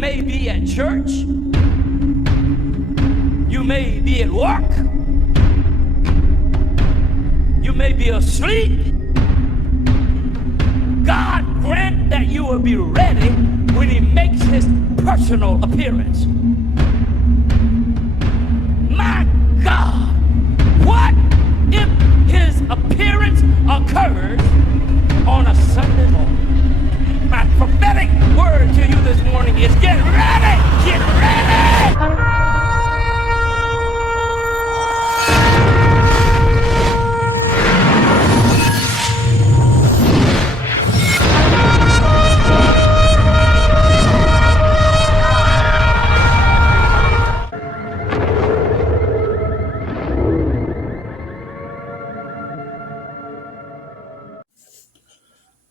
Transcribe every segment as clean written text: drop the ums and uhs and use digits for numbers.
may be at church. You may be at work. You may be asleep. God grant that you will be ready when he makes his personal appearance. My God, what if his appearance occurs on a Sunday morning? My prophetic word to you this morning is get ready! Get ready!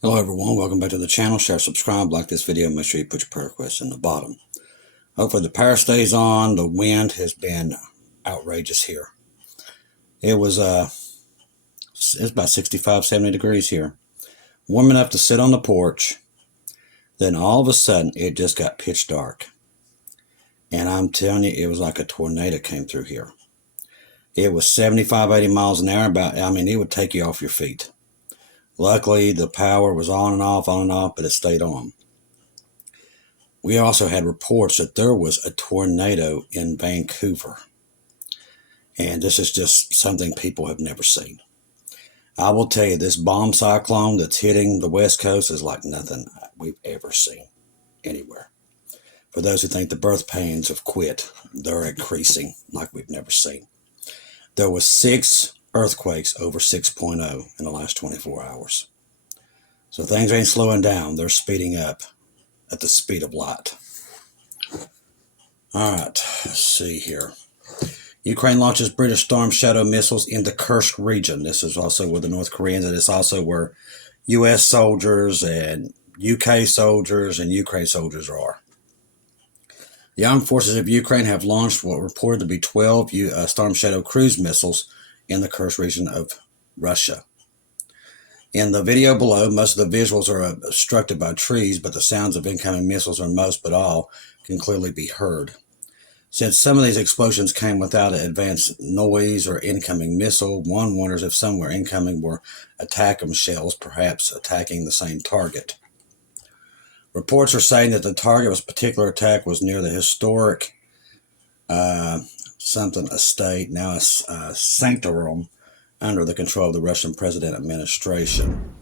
Hello everyone, welcome back to the channel. Share, subscribe, like this video, make sure you put your prayer requests in the bottom. Hopefully the power stays on. The wind has been outrageous here. It's about 65, 70 degrees here. Warm enough to sit on the porch. Then all of a sudden it just got pitch dark. And I'm telling you, it was like a tornado came through here. It was 75, 80 miles an hour. It would take you off your feet. Luckily, the power was on and off, but it stayed on. We also had reports that there was a tornado in Vancouver. And this is just something people have never seen. I will tell you, this bomb cyclone that's hitting the West Coast is like nothing we've ever seen anywhere. For those who think the birth pains have quit, they're increasing like we've never seen. There was 6 earthquakes over 6.0 in the last 24 hours. So things ain't slowing down. They're speeding up at the speed of light. All right, let's see here. Ukraine launches British Storm Shadow missiles in the Kursk region. This is also where the North Koreans, and it's also where U.S. soldiers and UK soldiers and Ukraine soldiers are. The armed forces of Ukraine have launched what reported to be 12 Storm Shadow cruise missiles in the Kursk region of Russia. In the video below, most of the visuals are obstructed by trees, but the sounds of incoming missiles, or most but all, can clearly be heard. Since some of these explosions came without advanced noise or incoming missile, one wonders if somewhere incoming were ATACMS shells, perhaps attacking the same target. Reports are saying that the target of this particular attack was near the historic estate, now a sanctorum, under the control of the Russian president administration.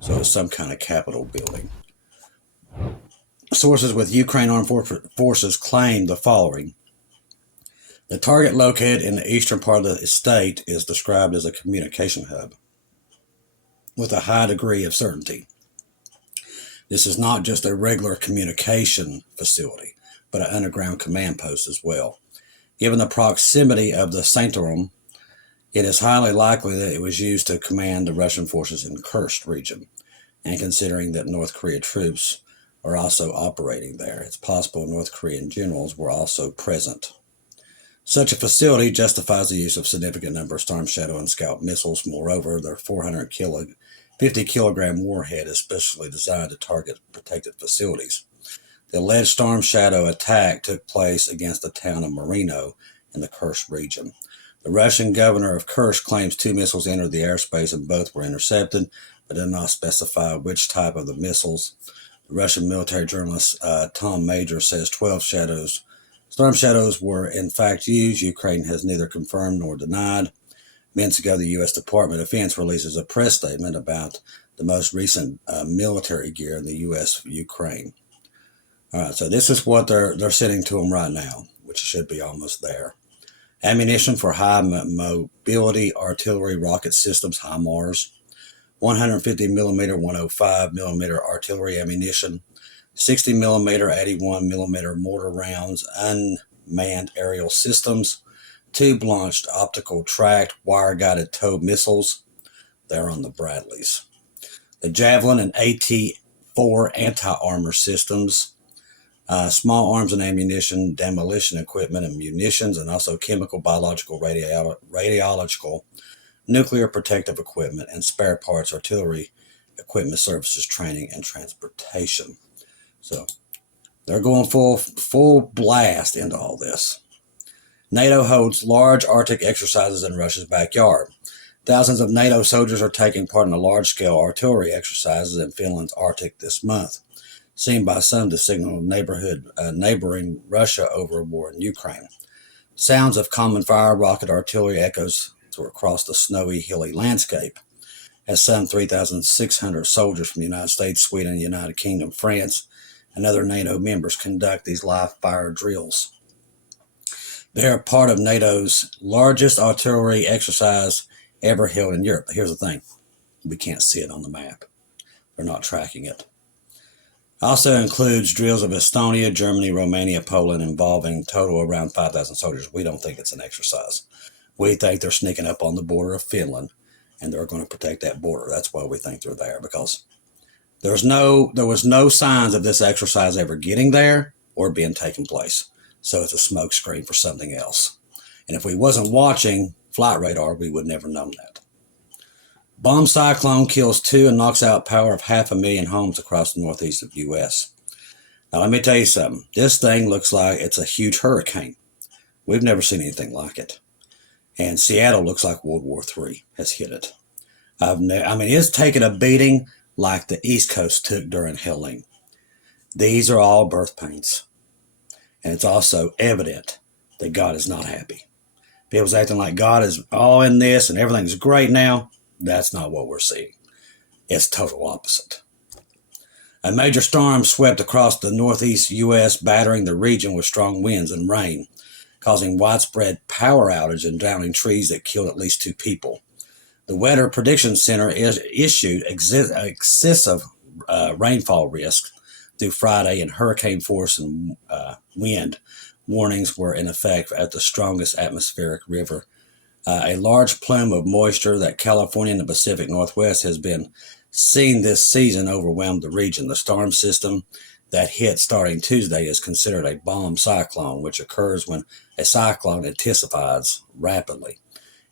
So it's some kind of Capitol building. Sources with Ukraine Armed Forces claim the following. The target located in the eastern part of the state is described as a communication hub with a high degree of certainty. This is not just a regular communication facility, but an underground command post as well. Given the proximity of the sanctorum, it is highly likely that it was used to command the Russian forces in the Kursk region. And considering that North Korea troops are also operating there, it's possible North Korean generals were also present. Such a facility justifies the use of a significant number of Storm Shadow and Scalp missiles. Moreover, their 450-kilogram warhead is specially designed to target protected facilities. The alleged Storm Shadow attack took place against the town of Marino in the Kursk region. The Russian governor of Kursk claims 2 missiles entered the airspace and both were intercepted, but did not specify which type of the missiles. The Russian military journalist Tom Major says 12 Storm Shadows were in fact used. Ukraine has neither confirmed nor denied. Minutes ago, the U.S. Department of Defense releases a press statement about the most recent military gear in the U.S. for Ukraine. All right, so this is what they're sending to them right now, which should be almost there. Ammunition for high mobility artillery rocket systems, HIMARS, 150 millimeter, 105 millimeter artillery ammunition, 60 millimeter, 81 millimeter mortar rounds, unmanned aerial systems, tube-launched optical tracked wire-guided tow missiles. They're on the Bradleys. The Javelin and AT-4 anti-armor systems, small arms and ammunition, demolition equipment and munitions, and also chemical, biological, radiological, nuclear protective equipment, and spare parts, artillery equipment, services, training, and transportation. So They're going full blast into all this. NATO holds large Arctic exercises in Russia's backyard. Thousands of NATO soldiers are taking part in a large-scale artillery exercises in Finland's Arctic this month, seen by some to signal neighboring Russia over a war in Ukraine. Sounds of common fire rocket artillery echoes across the snowy, hilly landscape as some 3,600 soldiers from the United States, Sweden, United Kingdom, France, and other NATO members conduct these live-fire drills. They are part of NATO's largest artillery exercise ever held in Europe. Here's the thing. We can't see it on the map. They're not tracking it. Also includes drills of Estonia, Germany, Romania, Poland, involving total around 5,000 soldiers. We don't think it's an exercise. We think they're sneaking up on the border of Finland, and they're going to protect that border. That's why we think they're there, because there was no signs of this exercise ever getting there or being taken place. So it's a smoke screen for something else. And if we wasn't watching flight radar, we would never known that. Bomb cyclone kills 2 and knocks out power of 500,000 homes across the northeast of the U.S. Now, let me tell you something. This thing looks like it's a huge hurricane. We've never seen anything like it. And Seattle looks like World War III has hit it. It's taken a beating like the East Coast took during Helene. These are all birth pains. And it's also evident that God is not happy. People's acting like God is all in this and everything's great now. That's not what we're seeing. It's total opposite. A major storm swept across the northeast U.S., battering the region with strong winds and rain, causing widespread power outage and drowning trees that killed at least 2 people. The Weather Prediction Center issued excessive rainfall risk through Friday, and hurricane force and wind warnings were in effect at the strongest atmospheric river. A large plume of moisture that California and the Pacific Northwest has been seen this season overwhelmed the region. The storm system that hit starting Tuesday is considered a bomb cyclone, which occurs when a cyclone intensifies rapidly.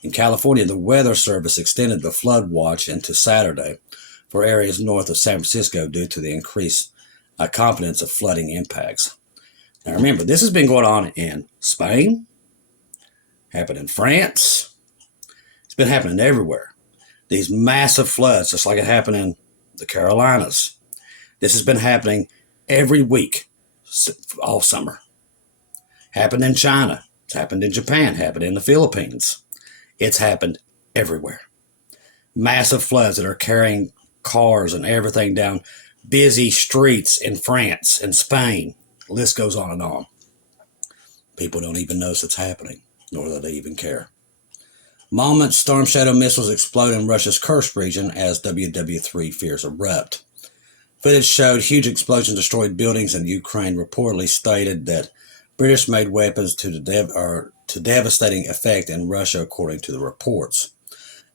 In California, the Weather Service extended the flood watch into Saturday for areas north of San Francisco due to the increased confidence of flooding impacts. Now remember, this has been going on in Spain, happened in France. It's been happening everywhere. These massive floods, just like it happened in the Carolinas. This has been happening every week all summer. Happened in China. It's happened in Japan. Happened in the Philippines. It's happened everywhere. Massive floods that are carrying cars and everything down busy streets in France and Spain. The list goes on and on. People don't even notice it's happening, nor do they even care. Moment Storm Shadow missiles explode in Russia's Kursk region as WW3 fears erupt. Footage showed huge explosions destroyed buildings, and Ukraine reportedly stated that British-made weapons to devastating effect in Russia, according to the reports.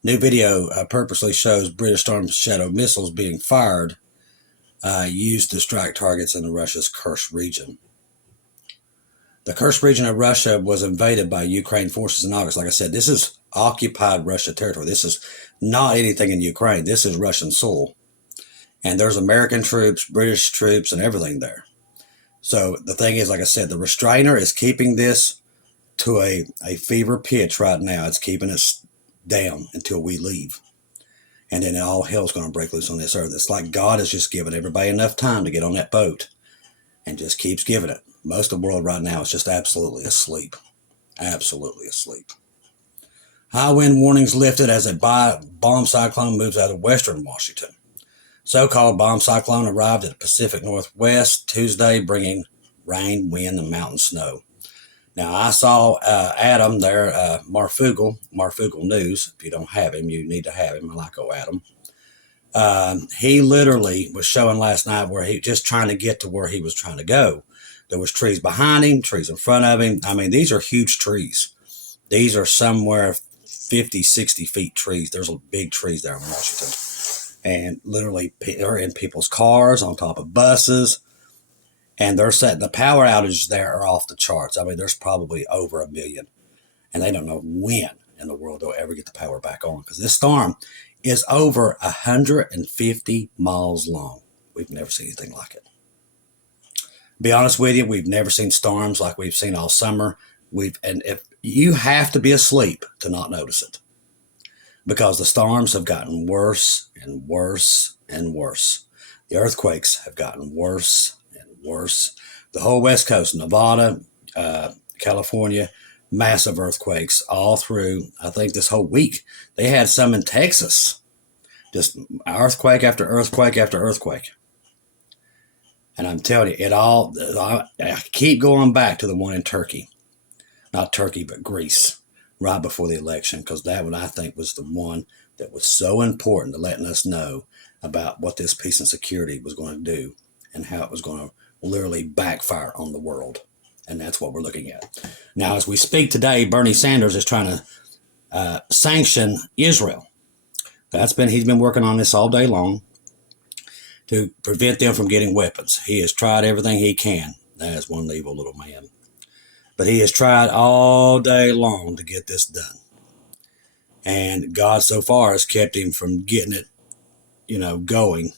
New video purposely shows British Storm Shadow missiles being fired, used to strike targets in Russia's Kursk region. The Kursk region of Russia was invaded by Ukraine forces in August. Like I said, this is occupied Russia territory. This is not anything in Ukraine. This is Russian soil. And there's American troops, British troops, and everything there. So the thing is, like I said, the restrainer is keeping this to a fever pitch right now. It's keeping us down until we leave. And then all hell's going to break loose on this earth. It's like God has just given everybody enough time to get on that boat and just keeps giving it. Most of the world right now is just absolutely asleep. Absolutely asleep. High wind warnings lifted as a bomb cyclone moves out of western Washington. So-called bomb cyclone arrived at the Pacific Northwest Tuesday, bringing rain, wind, and mountain snow. Now, I saw Adam there, Marfugal News. If you don't have him, you need to have him. I like Adam. He literally was showing last night where he just trying to get to where he was trying to go. There was trees behind him, trees in front of him. I mean, these are huge trees. These are somewhere 50, 60 feet trees. There's big trees there in Washington. And literally, they're in people's cars, on top of buses. And they're setting the power outages there are off the charts. I mean, there's probably over 1 million. And they don't know when in the world they'll ever get the power back on. Because this storm is over 150 miles long. We've never seen anything like it. Be honest with you, we've never seen storms like we've seen all summer. And if you have to be asleep to not notice it, because the storms have gotten worse and worse and worse. The earthquakes have gotten worse and worse. The whole West Coast, Nevada, California, massive earthquakes all through, I think, this whole week. They had some in Texas, just earthquake after earthquake after earthquake. And I'm telling you, I keep going back to the one in Turkey. Not Turkey, but Greece, right before the election, because that one, I think, was the one that was so important to letting us know about what this peace and security was going to do and how it was going to literally backfire on the world. And that's what we're looking at. Now, as we speak today, Bernie Sanders is trying to sanction Israel. He's been working on this all day long to prevent them from getting weapons. He has tried everything he can. That is one evil little man. But he has tried all day long to get this done. And God so far has kept him from getting it, going,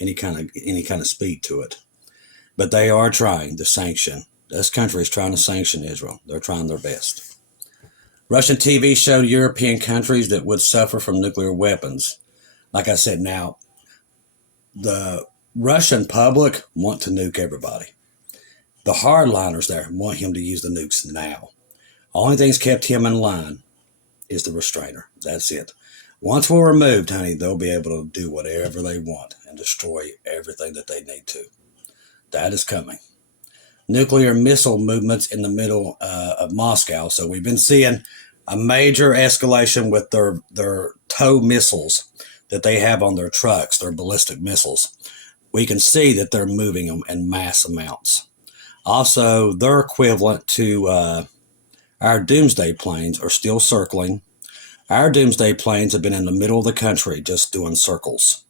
any kind of speed to it. But they are trying to sanction. This country is trying to sanction Israel. They're trying their best. Russian TV showed European countries that would suffer from nuclear weapons. Like I said, now, the Russian public want to nuke everybody. The hardliners there want him to use the nukes now. Only thing's kept him in line is the restrainer. That's it. Once we're removed, honey, they'll be able to do whatever they want and destroy everything that they need to. That is coming. Nuclear missile movements in the middle of Moscow. So we've been seeing a major escalation with their tow missiles that they have on their trucks, their ballistic missiles. We can see that they're moving them in mass amounts. Also, their equivalent to our doomsday planes are still circling. Our doomsday planes have been in the middle of the country just doing circles.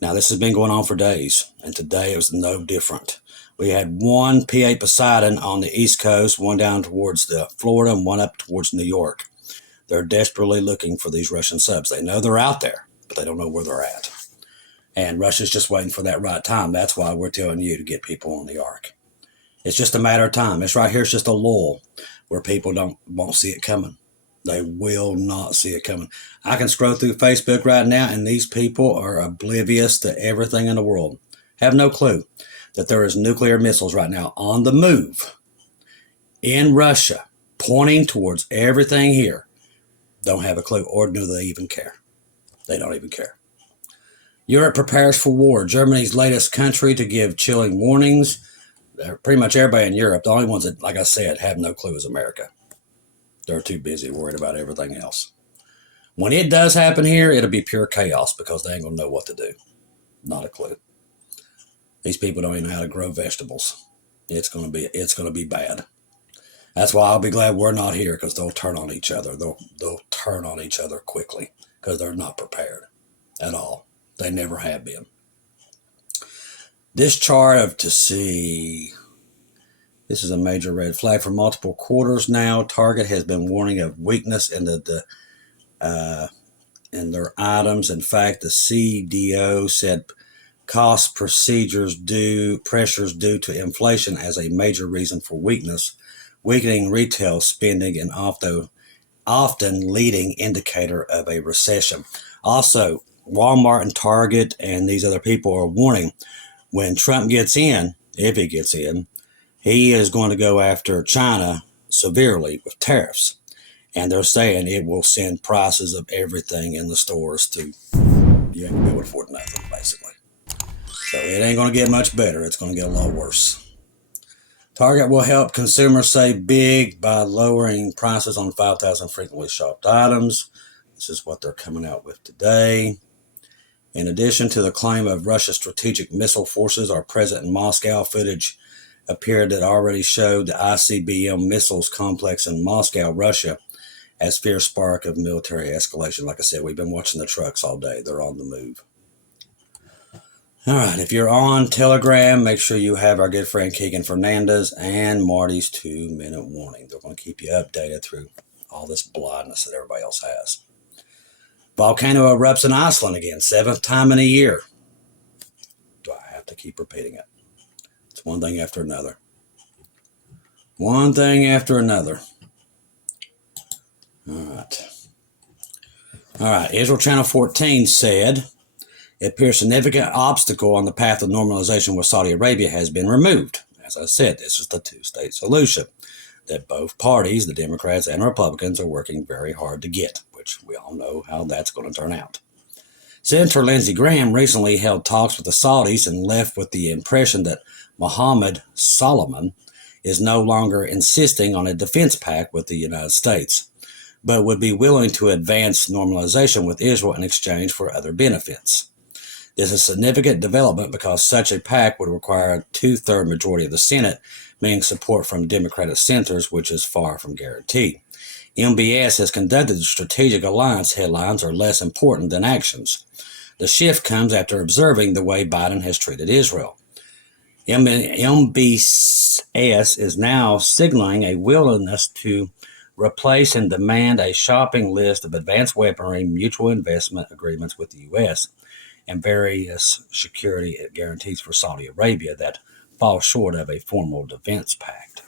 Now, this has been going on for days, and today it was no different. We had one P.A. Poseidon on the East Coast, one down towards the Florida, and one up towards New York. They're desperately looking for these Russian subs. They know they're out there, but they don't know where they're at. And Russia's just waiting for that right time. That's why we're telling you to get people on the ark. It's just a matter of time. It's right here. It's just a lull where people won't see it coming. They will not see it coming. I can scroll through Facebook right now, and these people are oblivious to everything in the world. Have no clue that there is nuclear missiles right now on the move in Russia, pointing towards everything here. Don't have a clue, or do they even care? They don't even care. Europe prepares for war. Germany's latest country to give chilling warnings. Pretty much everybody in Europe, the only ones that, like I said, have no clue is America. They're too busy worried about everything else. When it does happen here, it'll be pure chaos because they ain't going to know what to do. Not a clue. These people don't even know how to grow vegetables. It's going to be bad. That's why I'll be glad we're not here, because they'll turn on each other. They'll turn on each other quickly because they're not prepared at all. They never have been. This chart this is a major red flag for multiple quarters now. Target has been warning of weakness in in their items. In fact, the CDO said cost pressures due to inflation as a major reason for weakness, weakening retail spending, and often leading indicator of a recession. Also, Walmart and Target and these other people are warning when Trump gets in, if he gets in, he is going to go after China severely with tariffs. And they're saying it will send prices of everything in the stores to, you ain't going to be able to afford nothing, basically. So it ain't going to get much better. It's going to get a lot worse. Target will help consumers save big by lowering prices on 5,000 frequently shopped items. This is what they're coming out with today. In addition to the claim of Russia's strategic missile forces are present in Moscow, footage appeared that already showed the ICBM missiles complex in Moscow, Russia, as fierce spark of military escalation. Like I said, we've been watching the trucks all day. They're on the move. All right, if you're on Telegram, make sure you have our good friend Keegan Fernandez and Marty's 2-minute warning. They're going to keep you updated through all this blindness that everybody else has. Volcano erupts in Iceland again, 7th time in a year. Do I have to keep repeating it? It's one thing after another. One thing after another. All right. Israel Channel 14 said, it appears a significant obstacle on the path of normalization with Saudi Arabia has been removed. As I said, this is the two-state solution that both parties, the Democrats and Republicans, are working very hard to get, which we all know how that's going to turn out. Senator Lindsey Graham recently held talks with the Saudis and left with the impression that Mohammed Salman is no longer insisting on a defense pact with the United States, but would be willing to advance normalization with Israel in exchange for other benefits. This is a significant development because such a pact would require a two-thirds majority of the Senate, meaning support from Democratic senators, which is far from guaranteed. MBS has conducted strategic alliance headlines are less important than actions. The shift comes after observing the way Biden has treated Israel. MBS is now signaling a willingness to replace and demand a shopping list of advanced weaponry mutual investment agreements with the U.S. and various security guarantees for Saudi Arabia that fall short of a formal defense pact.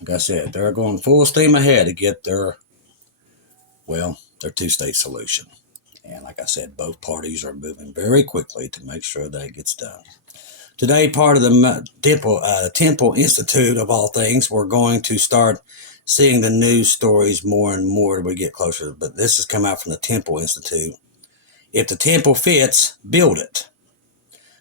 Like I said, they're going full steam ahead to get their two-state solution. And like I said, both parties are moving very quickly to make sure that it gets done. Today, part of the Temple Institute, of all things, we're going to start seeing the news stories more and more as we get closer. But this has come out from the Temple Institute. If the temple fits, build it.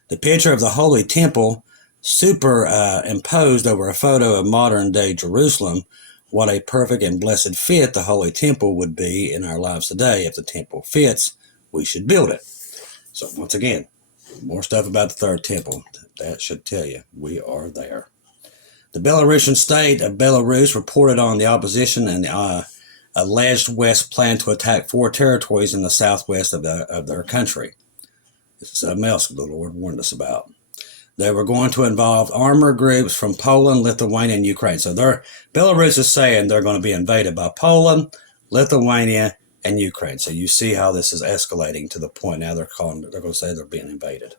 The picture of the Holy Temple superimposed over a photo of modern-day Jerusalem, what a perfect and blessed fit the Holy Temple would be in our lives today. If the temple fits, we should build it. So once again, more stuff about the Third Temple. That should tell you we are there. The Belarusian state of Belarus reported on the opposition and the alleged West plan to attack 4 territories in the southwest of their country. This is something else the Lord warned us about. They were going to involve armored groups from Poland, Lithuania, and Ukraine. So Belarus is saying they're going to be invaded by Poland, Lithuania, and Ukraine. So you see how this is escalating to the point now they're going to say they're being invaded.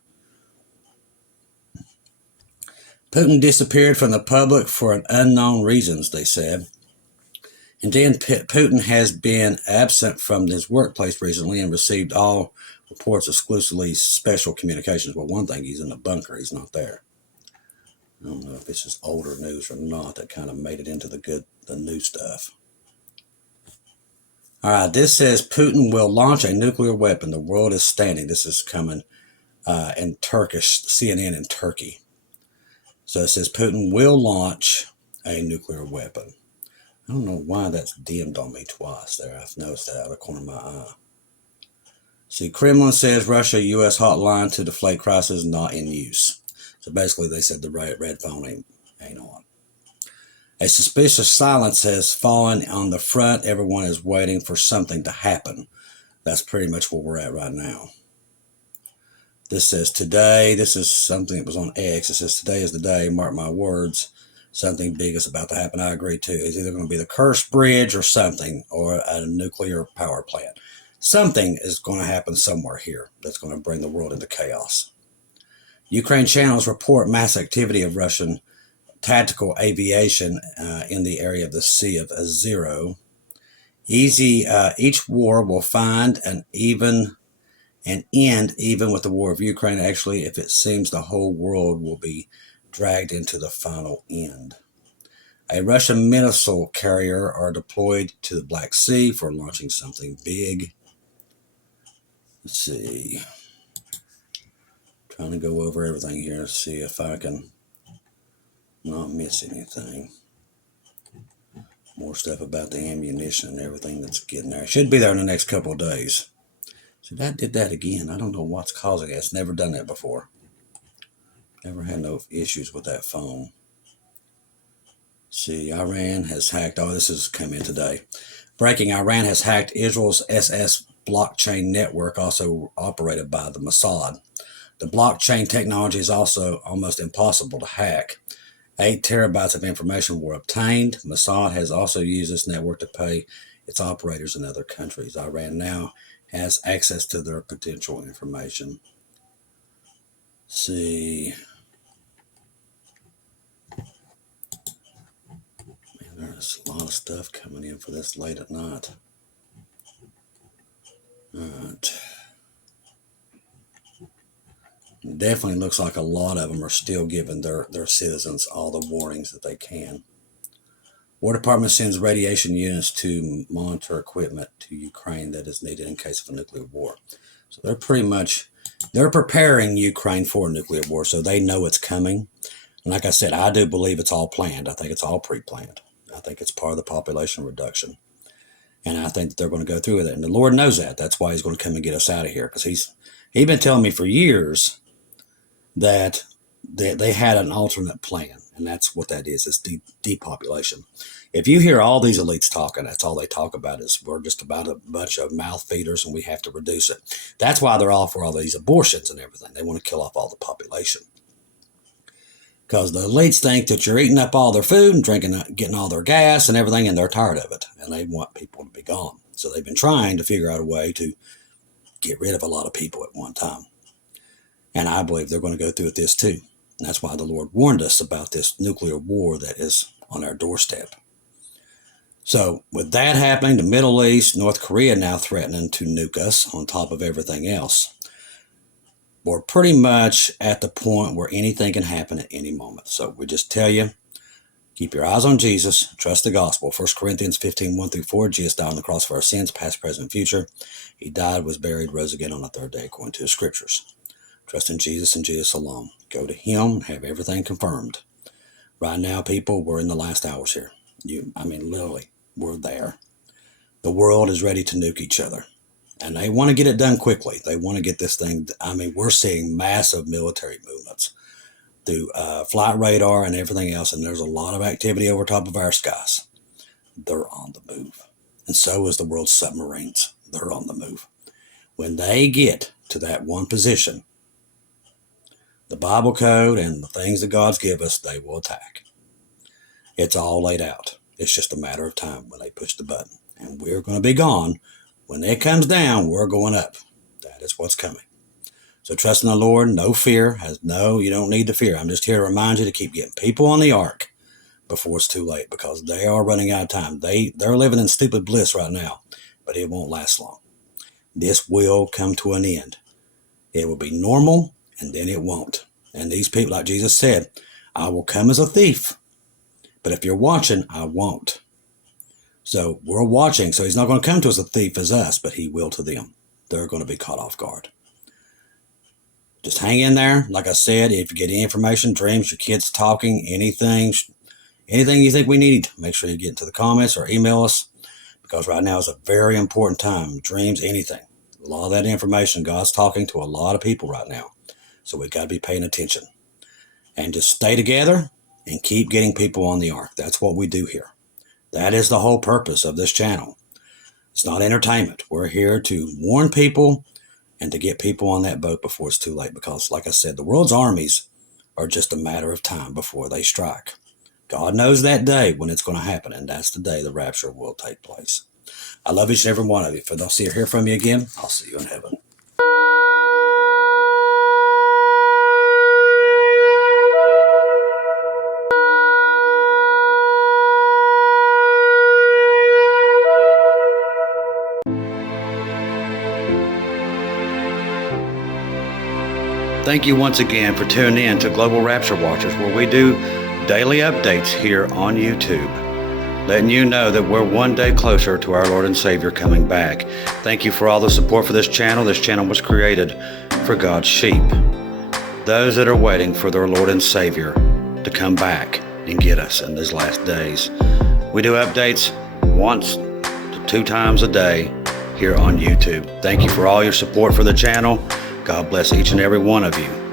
Putin disappeared from the public for unknown reasons, they said. And then Putin has been absent from his workplace recently and received all reports exclusively special communications. Well, one thing, he's in the bunker. He's not there. I don't know if this is older news or not. That kind of made it into the new stuff. All right, this says Putin will launch a nuclear weapon. The world is standing. This is coming in Turkish, CNN in Turkey. So it says Putin will launch a nuclear weapon. I don't know why that's dimmed on me twice there. I've noticed that out of the corner of my eye. See, Kremlin says Russia-U.S. hotline to deflate crisis not in use. So basically they said the red phone ain't on. A suspicious silence has fallen on the front. Everyone is waiting for something to happen. That's pretty much where we're at right now. This says today, this is something that was on X. It says today is the day, mark my words. Something big is about to happen. I agree too. It's either going to be the cursed bridge or something, or a nuclear power plant. Something is going to happen somewhere here that's going to bring the world into chaos. Ukraine channels report mass activity of Russian tactical aviation in the area of the Sea of Azov. Each war will find an end even with the war of Ukraine. Actually, if it seems the whole world will be dragged into the final end. A Russian missile carrier are deployed to the Black Sea for launching something big. Let's see. Trying to go over everything here to see if I can not miss anything. More stuff about the ammunition and everything that's getting there. It should be there in the next couple of days. So that did that again. I don't know what's causing it. It's never done that before. Never had no issues with that phone. See, Iran has hacked. Oh, this has come in today. Breaking: Iran has hacked Israel's SS blockchain network, also operated by the Mossad. The blockchain technology is also almost impossible to hack. 8 terabytes of information were obtained. Mossad has also used this network to pay its operators in other countries. Iran now has access to their potential information. Let's see. There's a lot of stuff coming in for this late at night. All right. It definitely looks like a lot of them are still giving their citizens all the warnings that they can. War Department sends radiation units to monitor equipment to Ukraine that is needed in case of a nuclear war. So they're preparing Ukraine for a nuclear war, so they know it's coming. And like I said, I do believe it's all planned. I think it's all pre-planned. I think it's part of the population reduction. And I think that they're going to go through with it. And the Lord knows that. That's why he's going to come and get us out of here. Because he's been telling me for years that they had an alternate plan. And that's what that is. It's depopulation. If you hear all these elites talking, that's all they talk about is we're just about a bunch of mouth feeders and we have to reduce it. That's why they're all for all these abortions and everything. They want to kill off all the population. Because the elites think that you're eating up all their food and getting all their gas and everything, and they're tired of it. And they want people to be gone. So they've been trying to figure out a way to get rid of a lot of people at one time. And I believe they're going to go through with this too. And that's why the Lord warned us about this nuclear war that is on our doorstep. So with that happening, the Middle East, North Korea now threatening to nuke us on top of everything else. We're pretty much at the point where anything can happen at any moment. So we just tell you, keep your eyes on Jesus, trust the gospel. 1 Corinthians 15, 1-4, Jesus died on the cross for our sins, past, present, and future. He died, was buried, rose again on the third day according to the scriptures. Trust in Jesus and Jesus alone. Go to him and have everything confirmed. Right now, people, we're in the last hours here. Literally, we're there. The world is ready to nuke each other. And they want to get it done quickly. They want to get this thing. We're seeing massive military movements through flight radar and everything else. And there's a lot of activity over top of our skies. They're on the move. And so is the world's submarines. They're on the move. When they get to that one position, the Bible code and the things that God's give us, they will attack. It's all laid out. It's just a matter of time when they push the button. And we're going to be gone. When it comes down, we're going up. That is what's coming. So trust in the Lord, no fear. You don't need to fear. I'm just here to remind you to keep getting people on the ark before it's too late, because they are running out of time. They're living in stupid bliss right now, but it won't last long. This will come to an end. It will be normal, and then it won't. And these people, like Jesus said, I will come as a thief, but if you're watching, I won't. So we're watching, so he's not going to come to us a thief as us, but he will to them. They're going to be caught off guard. Just hang in there. Like I said, if you get any information, dreams, your kids talking, anything you think we need, make sure you get into the comments or email us, because right now is a very important time. Dreams, anything. A lot of that information, God's talking to a lot of people right now. So we got to be paying attention. And just stay together and keep getting people on the ark. That's what we do here. That is the whole purpose of this channel. It's not entertainment. We're here to warn people and to get people on that boat before it's too late. Because, like I said, the world's armies are just a matter of time before they strike. God knows that day when it's going to happen, and that's the day the rapture will take place. I love each and every one of you. If I don't see or hear from you again, I'll see you in heaven. Thank you once again for tuning in to Global Rapture Watchers, where we do daily updates here on YouTube, letting you know that we're one day closer to our Lord and Savior coming back. Thank you for all the support for this channel. This channel was created for God's sheep, those that are waiting for their Lord and Savior to come back and get us in these last days. We do updates once to 2 times a day here on YouTube. Thank you for all your support for the channel. God bless each and every one of you.